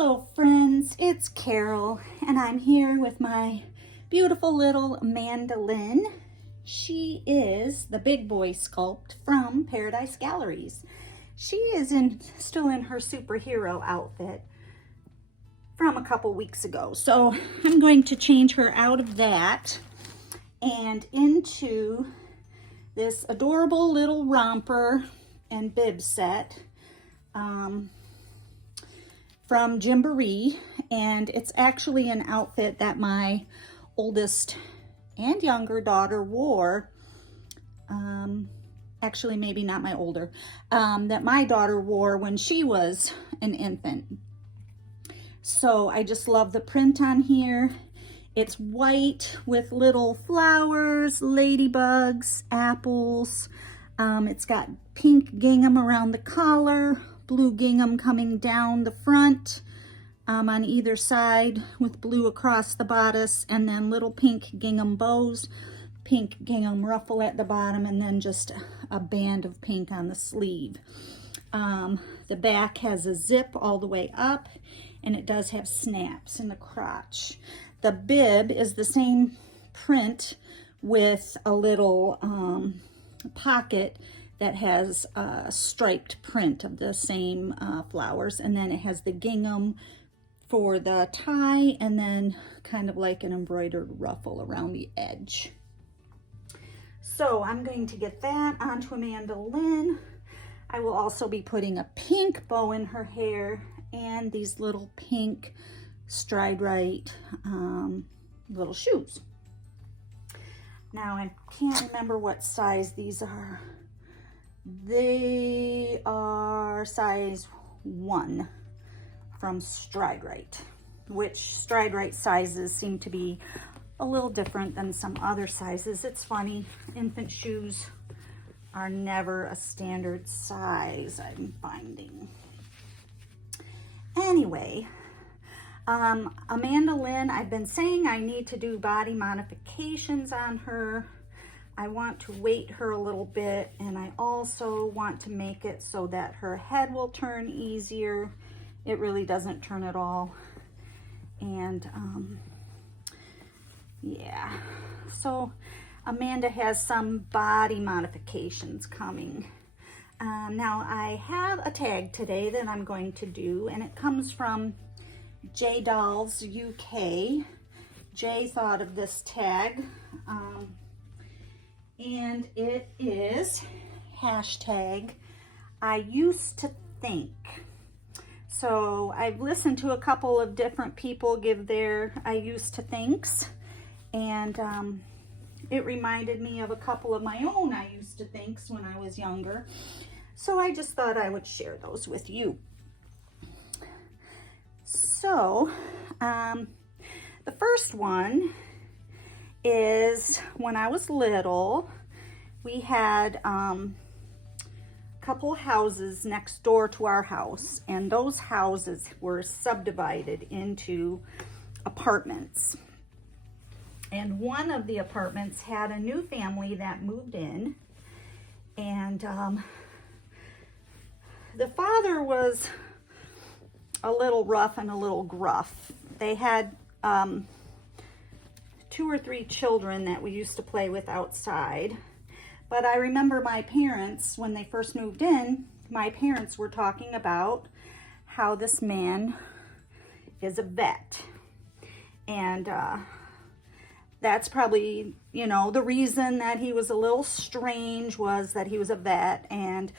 Hello friends, it's Carol and I'm here with my beautiful little Amanda Lynn. She is the big boy sculpt from Paradise Galleries. She is still in her superhero outfit from a couple weeks ago. So I'm going to change her out of that and into this adorable little romper and bib set from Gymboree, and it's actually an outfit that my oldest and younger daughter wore. Actually, maybe not my older, that my daughter wore when she was an infant. So I just love the print on here. It's white with little flowers, ladybugs, apples. It's got pink gingham around the collar, blue gingham coming down the front on either side with blue across the bodice, and then little pink gingham bows, pink gingham ruffle at the bottom, and then just a band of pink on the sleeve. The back has a zip all the way up, and it does have snaps in the crotch. The bib is the same print with a little pocket that has a striped print of the same flowers, and then it has the gingham for the tie, and then kind of like an embroidered ruffle around the edge. So I'm going to get that onto Amanda Lynn. I will also be putting a pink bow in her hair and these little pink Stride Rite little shoes. Now I can't remember what size these are. They are size 1 from Stride Rite, which Stride Rite sizes seem to be a little different than some other sizes. It's funny, infant shoes are never a standard size, I'm finding. Anyway, Amanda Lynn, I've been saying I need to do body modifications on her. I want to weight her a little bit, and I also want to make it so that her head will turn easier. It really doesn't turn at all. And yeah, so Amanda has some body modifications coming. Now I have a tag today that I'm going to do, and it comes from J Dolls UK. Jay thought of this tag. And it is hashtag I used to think. So I've listened to a couple of different people give their I used to thinks, and it reminded me of a couple of my own I used to thinks when I was younger. So I just thought I would share those with you. So the first one is when I was little, we had a couple houses next door to our house, and those houses were subdivided into apartments. And one of the apartments had a new family that moved in, and the father was a little rough and a little gruff. They had 2 or 3 children that we used to play with outside. But I remember my parents, when they first moved in, my parents were talking about how this man is a vet. And that's probably, you know, the reason that he was a little strange was that he was a vet. And,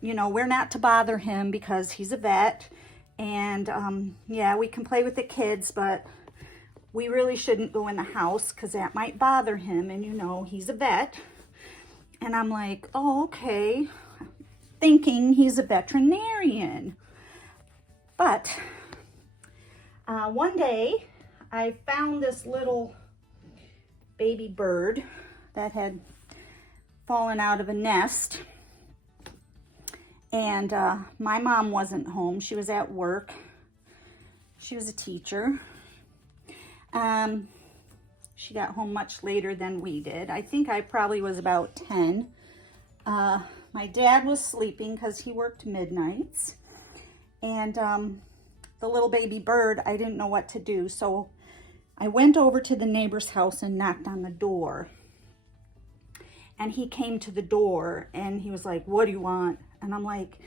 you know, we're not to bother him because he's a vet. And, yeah, we can play with the kids, but we really shouldn't go in the house because that might bother him, and you know, he's a vet. And I'm like, oh, okay, thinking he's a veterinarian. But one day I found this little baby bird that had fallen out of a nest, and my mom wasn't home. She was at work. She was a teacher. She got home much later than we did. I think I probably was about 10. My dad was sleeping because he worked midnights. And the little baby bird, I didn't know what to do. So I went over to the neighbor's house and knocked on the door. And he came to the door and he was like, what do you want? And I'm like,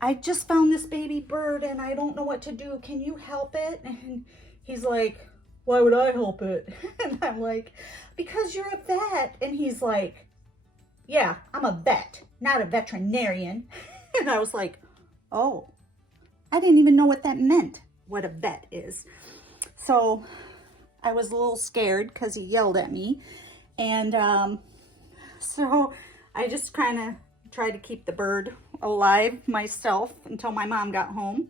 I just found this baby bird and I don't know what to do. Can you help it? And he's like, why would I help it? And I'm like, because you're a vet. And he's like, yeah, I'm a vet, not a veterinarian. And I was like, oh, I didn't even know what that meant, what a vet is. So I was a little scared because he yelled at me. And so I just kind of tried to keep the bird alive myself until my mom got home.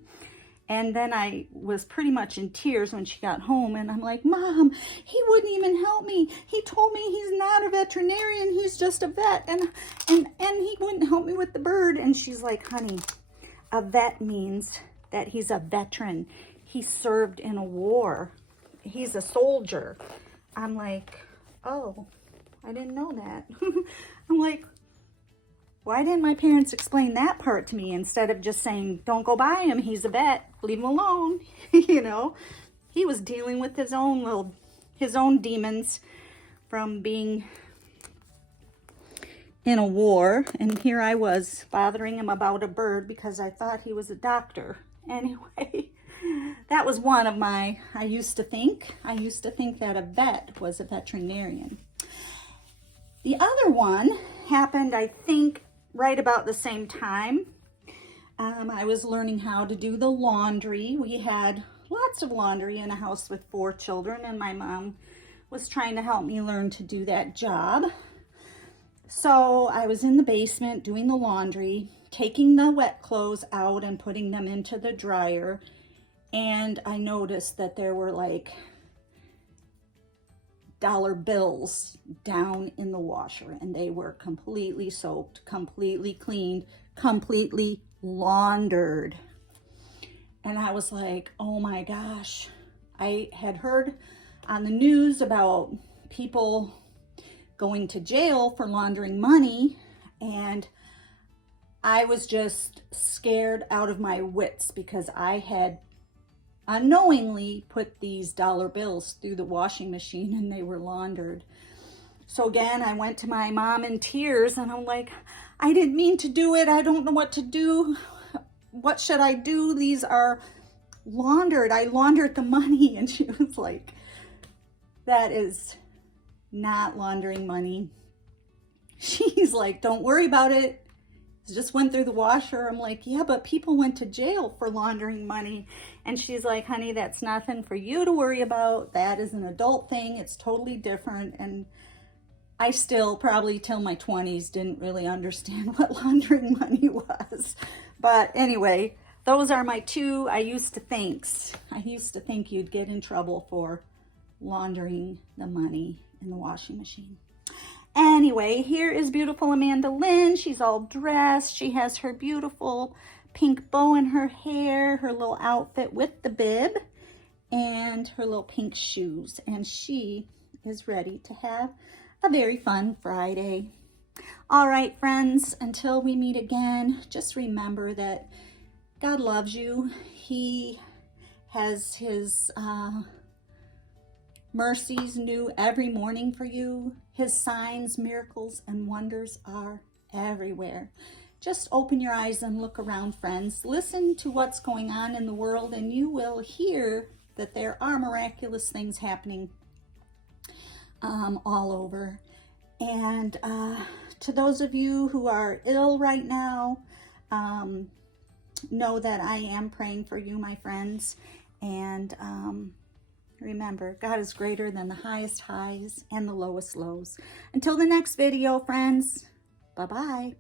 And then I was pretty much in tears when she got home. And I'm like, Mom, he wouldn't even help me. He told me he's not a veterinarian. He's just a vet. And he wouldn't help me with the bird. And she's like, honey, a vet means that he's a veteran. He served in a war. He's a soldier. I'm like, oh, I didn't know that. I'm like, why didn't my parents explain that part to me instead of just saying, don't go by him, he's a vet, leave him alone. You know, he was dealing with his own demons from being in a war. And here I was bothering him about a bird because I thought he was a doctor. Anyway, that was one of my, I used to think that a vet was a veterinarian. The other one happened, I think, right about the same time. I was learning how to do the laundry. We had lots of laundry in a house with 4 children, and my mom was trying to help me learn to do that job. So I was in the basement doing the laundry, taking the wet clothes out and putting them into the dryer, and I noticed that there were like dollar bills down in the washer, and they were completely soaked, completely cleaned, completely laundered. And I was like, oh my gosh. I had heard on the news about people going to jail for laundering money, and I was just scared out of my wits because I had unknowingly put these dollar bills through the washing machine and they were laundered. So again, I went to my mom in tears and I'm like, I didn't mean to do it. I don't know what to do. What should I do? These are laundered. I laundered the money. And she was like, that is not laundering money. She's like, don't worry about it. Just went through the washer. I'm like, yeah, but people went to jail for laundering money. And she's like, honey, that's nothing for you to worry about. That is an adult thing. It's totally different. And I still probably till my 20s didn't really understand what laundering money was. But anyway, those are my 2 I used to think you'd get in trouble for laundering the money in the washing machine. Anyway, here is beautiful Amanda Lynn. She's all dressed. She has her beautiful pink bow in her hair, her little outfit with the bib, and her little pink shoes. And she is ready to have a very fun Friday. All right, friends, until we meet again, just remember that God loves you. He has his mercies new every morning for you. His signs, miracles, and wonders are everywhere. Just open your eyes and look around, friends. Listen to what's going on in the world, and you will hear that there are miraculous things happening all over. And to those of you who are ill right now, know that I am praying for you, my friends. And remember, God is greater than the highest highs and the lowest lows. Until the next video, friends, bye-bye.